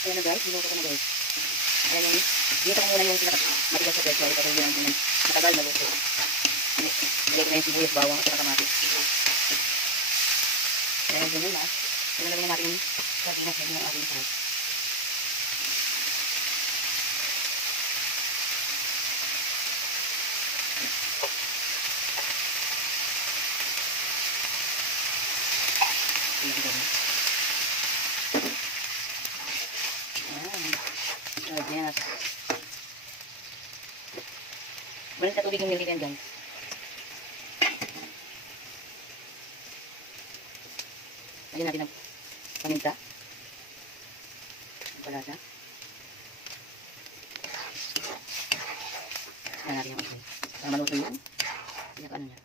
Ayan na guys, minuto ko na guys. Ayan yung, minuto ko muna yung matigas sa pecho. Ito yung matagal na luto. Ilagay ko na yung sibuyas, bawang at kamatis. Ayan, ganyan na. Ilalagay na natin yung sardinas na yung ating sarap. Sardinas. Malit na tubig yung nilagay yan guys. Lagyan natin ng paminta. Ang palasa. Saka natin yung asin. Para maluto yun. Pinaka ano niya.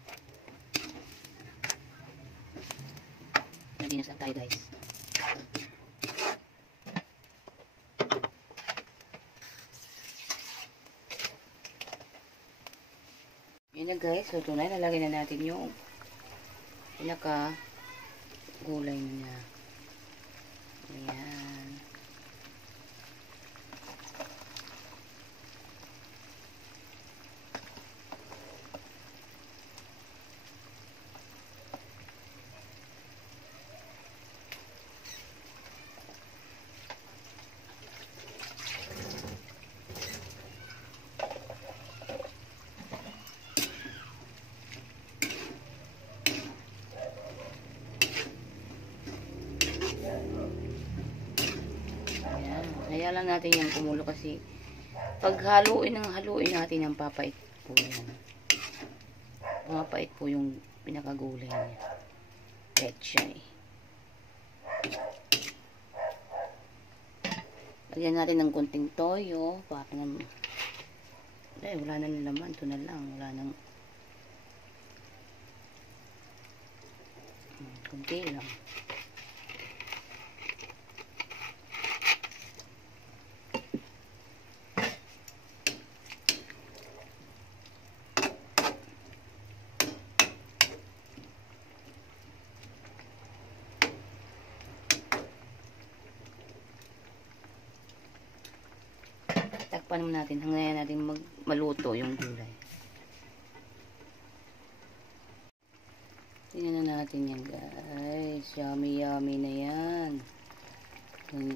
Sardinas lang tayo guys. Yan na guys, so tunay nalagyan na natin yung pinaka gulay niya. Ayan. Kaya lang natin yung kumulo kasi pag haluin natin ang papait po yan. Mapait po yung pinakagulay niya. Pechay. Lagyan natin ng konting toyo. Para naman. Wala na laman. Ito na lang. Wala nang konti lang. Takpan naman natin hanggang natin maluto yung gulay. Tingnan na natin yan guys. Yummy yummy na yan.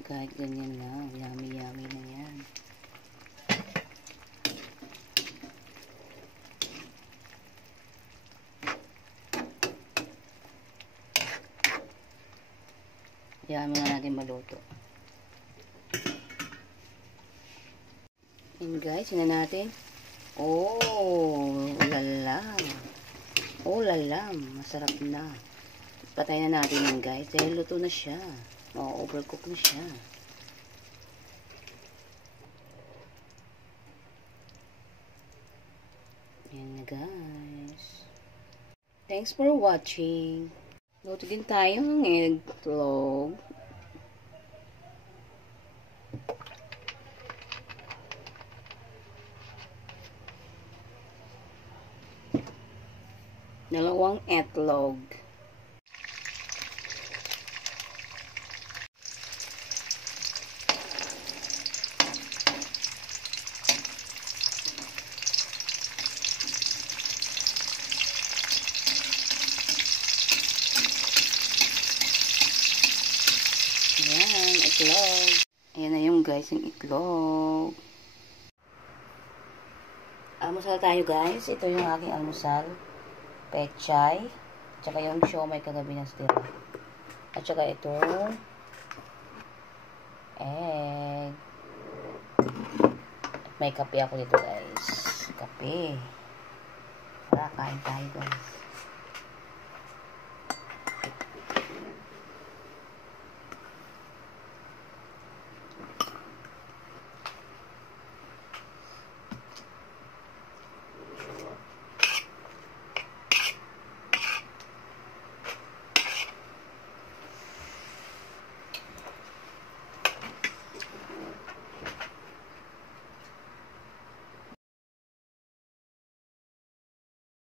Kahit ganyan lang. Yummy yummy na yan. Yummy na natin maluto. Yan guys, yun na natin. Oh, lala. Oh, lala. Masarap na. Patay na natin yan guys. Dahil luto na siya. Oh, overcook na siya. Yan na guys. Thanks for watching. Luto din tayo ng eggnog. Dalawang etlog. Ayan, itlog. Ayan na yung guys, yung itlog. Almusal tayo guys. Ito yung aking almusal. Pechay. Tsaka yung siomay kagabi na stira. At tsaka ito. Egg. At may kape ako dito guys. Kape. Tara, kain tayo guys.